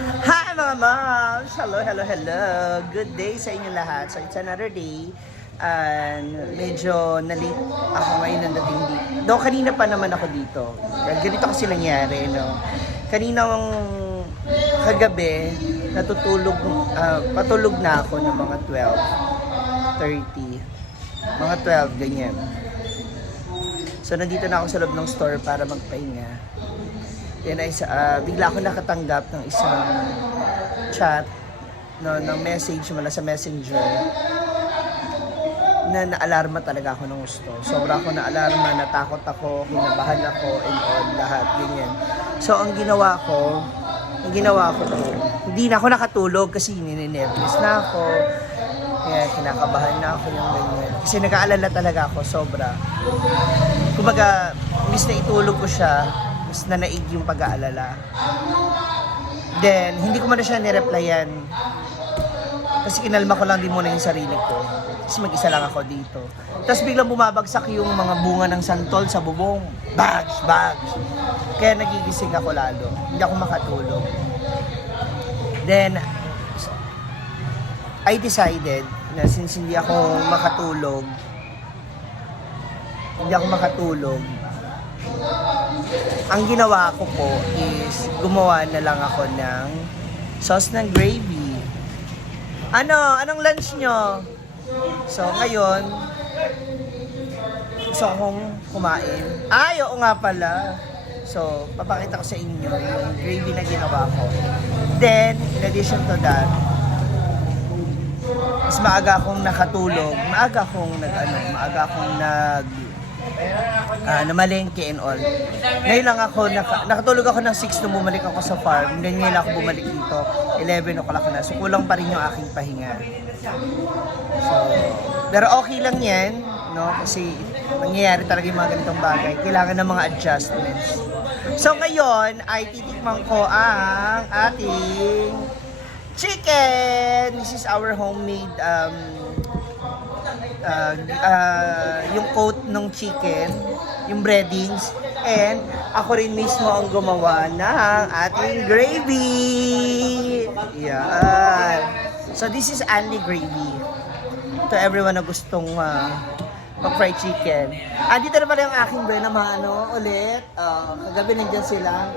Hi mga moms! Hello, hello, hello! Good day sa inyo lahat. So it's another day. And medyo na-late ako ngayon ng dating dito. Though kanina pa naman ako dito. Ganito kasi nangyari, no? Kaninang kagabi, patulog na ako ng mga 12:30. Mga 12, ganyan. So nandito na ako sa loob ng store para magpahinga. Then bigla ako nakatanggap ng isang chat, no, ng message mula sa messenger na naalarma talaga ako ng gusto. Sobra ako naalarma, natakot ako, kinabahan ako, and all, lahat, ganyan. So ang ginawa ko hindi na ako nakatulog kasi ninenervous na ako. Kaya kinakabahan na ako yung ganyan. Kasi nag-aalala talaga ako, sobra. Kumbaga, imbis na itulog ko siya, mas nanaig yung pag-aalala. Then, hindi ko man na siya nireplyan. Kasi kinalma ko lang din muna yung sarili ko. Kasi mag-isa lang ako dito. Tapos biglang bumabagsak yung mga bunga ng santol sa bubong. Bags! Kaya nagigising ako lalo. Hindi ako makatulog. Then, I decided na since hindi ako makatulog, ang ginawa ko po is gumawa na lang ako ng sauce ng gravy. Anong lunch nyo? So ngayon, gusto akong kumain. Oo nga pala. So, papakita ko sa inyo yung gravy na ginawa ko. Then, in addition to that, mas maaga akong nakatulog, maaga akong namalengke and all. Ngayon lang ako, nakatulog ako ng 6 nung bumalik ako sa farm. Ngayon lang ako bumalik dito, 11 o'clock na. So kulang pa rin yung aking pahinga. So, pero okay lang yan, no? Kasi nangyayari talaga yung mga ganitong bagay. Kailangan ng mga adjustments. So ngayon ay titikman ko ang ating chicken. This is our homemade yung coat ng chicken, yung breadings, and ako rin mismo ang gumawa ng ating gravy. Yan. So this is only gravy to everyone na gustong mag-fried chicken. Dito na pala yung aking buhay na ulit. Kagabi nandyan sila.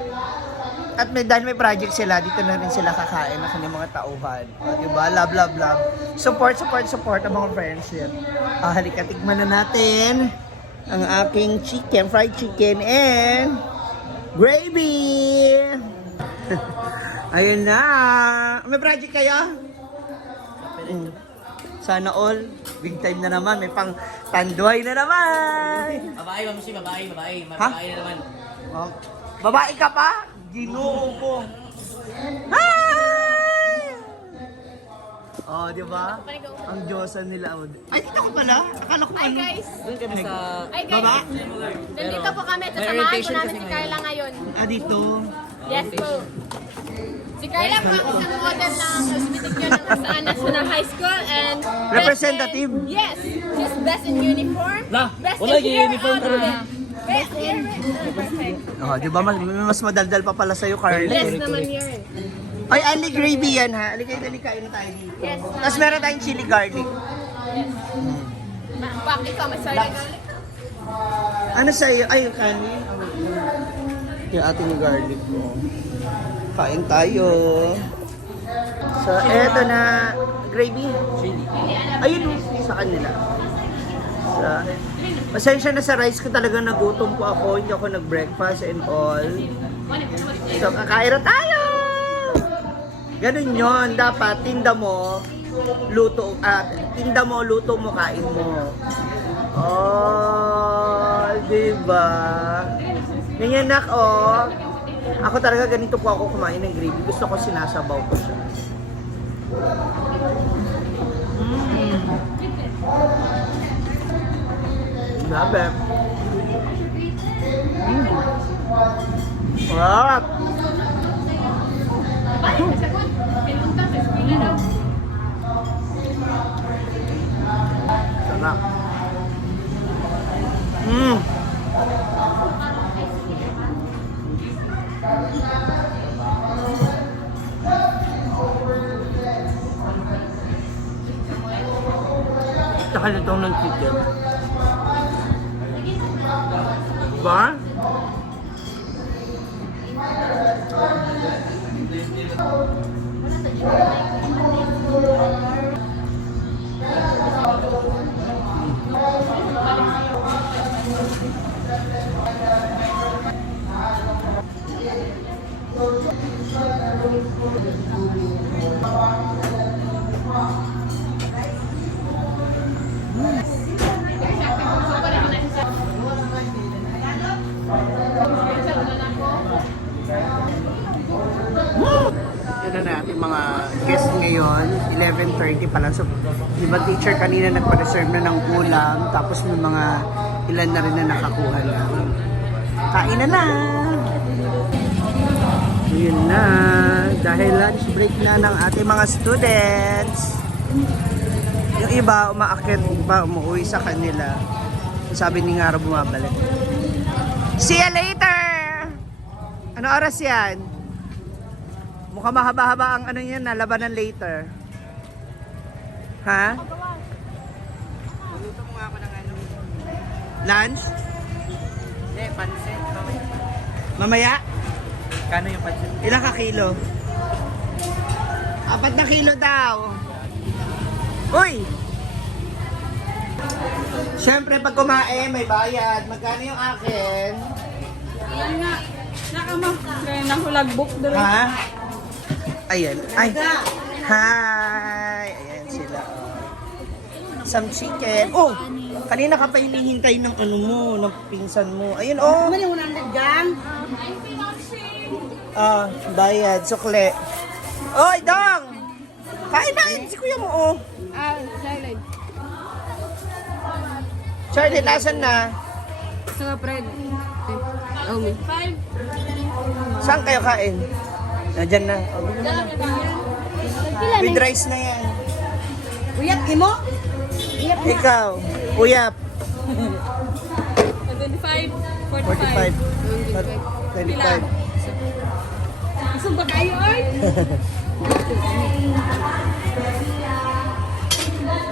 At dahil may project sila, dito na rin sila kakain ng kanyang mga tauhan. Diba? Love. Support ang mga friends yan. Halika, tikman na natin ang aking chicken, fried chicken, and gravy! Ayun na! May project kayo? Sana all. Big time na naman. May pang tanduay na naman! Babae na naman. Babae ka pa? Ginoo ko. Hi! Di ba? Ang Diyosan nila. Ay, dito ko pala. Akala ko Hi guys! Doon kami sa... Hi guys! Nandito po kami. Sasamahan po namin si Carla ngayon. Dito. Yes po. Si Carla po ang isang model ng cosmetic yun ng Saan National High School and... Representative? Yes! She's best in uniform. Best wala in hair uniform outfit. Best hair. Perfect. Di ba? Mas madaldal pa pala sa'yo, Carla. Yes naman yun. Ay, only gravy yan, ha? Halikain tayo dito. Yes. Tapos meron tayong chili garlic. Yes. Bak, ikaw, may soy na garlic. Ano sa'yo? Ay, yung kanin. Yung ating garlic ko. Kain tayo. So, eto na gravy. Ayun, sa kanila. So, pasensya na sa rice ko, talagang nagutom po ako. Hindi ako nag-breakfast and all. So, kakain na tayo! Ganun yon, dapat tinda mo, luto mo, kain mo. Diba? Ganyan nak, Ako talaga ganito po ako kumain ng gravy. Gusto ko sinasabaw ko siya. Grabe. Sarap. Sarap. nakakalutong ng chicken. Diba? Yan na natin mga guests ngayon. 11:30 pa lang. So, di ba teacher kanina nagpa-reserve na ng ulam. Tapos may mga ilan na rin na nakakuha na. Kain na na! Yun na. Dahil lunch break na ng ating mga students. Yung iba, umaakit pa, umuwi sa kanila. Sabi ni Ngaro bumabalik. See you later! Ano oras yan? Mukhang mahaba-haba ang ano yan, labanan later. Ha? Luto mo nga ako ng ano. Lunch? Hindi, pansit. Mamaya? Kano yung pansit? Ilang ka kilo? 4 na kilo daw. Uy! Siyempre pag kumain, may bayad. Magkano yung akin? Ayan nga. Nakama. Kaya nakulagbok doon. Ha? Ayan. Ay. Hi! Ayan sila. Some chicken. Oh! Kanina ka pa hinihintay ng ano mo, ng pinsan mo. Ayun, oh! Ano yung 100 gang? Ah, bayad, sukle. Oy, Dong! Kain na, si kuya mo, oh. Silent. Charlie, lasan na? Sa bread. Oh, me. 5. Saan kayo kain? Nadyan na. Oh, bigyan mo na. With rice na yan. Uyap, imo? Ikaw, uyap. 25. 45. 25. Isang ba kayo, oy?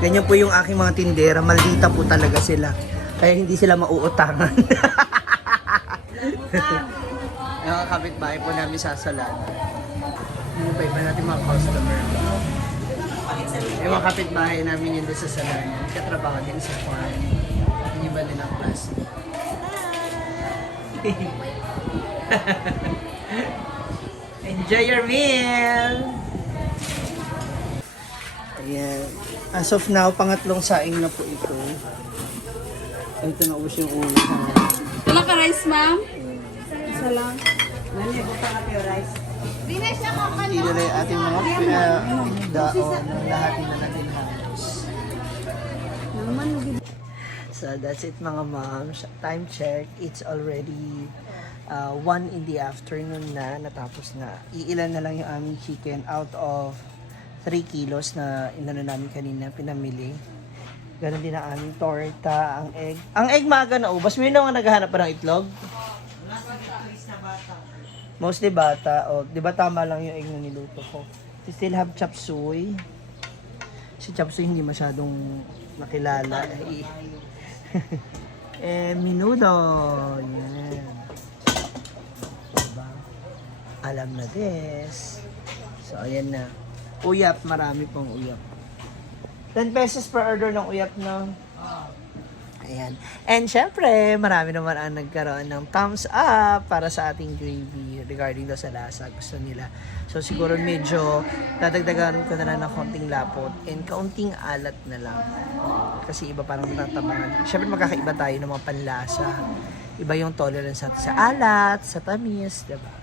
Ganyan po yung aking mga tindera. Maldita po talaga sila. Kaya hindi sila mauutangan. Yung mga kapitbahay po namin sasalan. Yung pa iba natin mga customer. Yung mga kapitbahay namin yun doon sa salan. Katrabaho din sa farm. Yung iba din ang plastic. Enjoy your meal! Ayan. As of now, pangatlong saing na po ito. Ito na ubos yung ulo. Wala ka rice, ma'am? Isa lang. Hindi na yung ating mga daon ng lahat na natin halos. So that's it mga moms. Time check. It's already 1 in the afternoon na. Natapos na. Iilan na lang yung aming chicken out of 3 kilos na inano namin kanina, pinamili. Ganon din ang aming torta, ang egg. Ang egg maaga na ubas. May naman naghahanap pa ng itlog? Mostly bata. O, di ba tama lang yung egg na niluto ko? We still have chop suey. Si chop suey hindi masyadong nakilala. Menudo. Yan. Diba? Alam na this. So, ayan na. Uyap, marami pong uyap. 10 pesos per order ng uyap, no? Ayan. And syempre, marami naman ang nagkaroon ng thumbs up para sa ating gravy regarding daw sa lasa. Gusto nila. So siguro medyo dadagdagan ko na lang ng konting lapot and kaunting alat na lang. Kasi iba parang natatabangan. Syempre magkakaiba tayo ng mga panlasa. Iba yung tolerance natin sa alat, sa tamis, diba?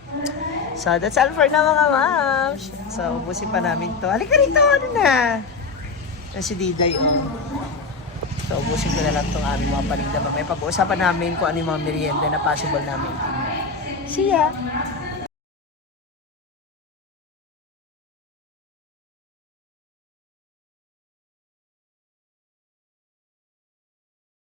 So that's all for now mga moms. So ubusin pa namin to. Halika rito, ano na? Yan si Diday, oh. So, ubusin ko na lang itong aming mga paninda. May pag-uusapan namin kung ano yung mga merienda na possible namin. See ya!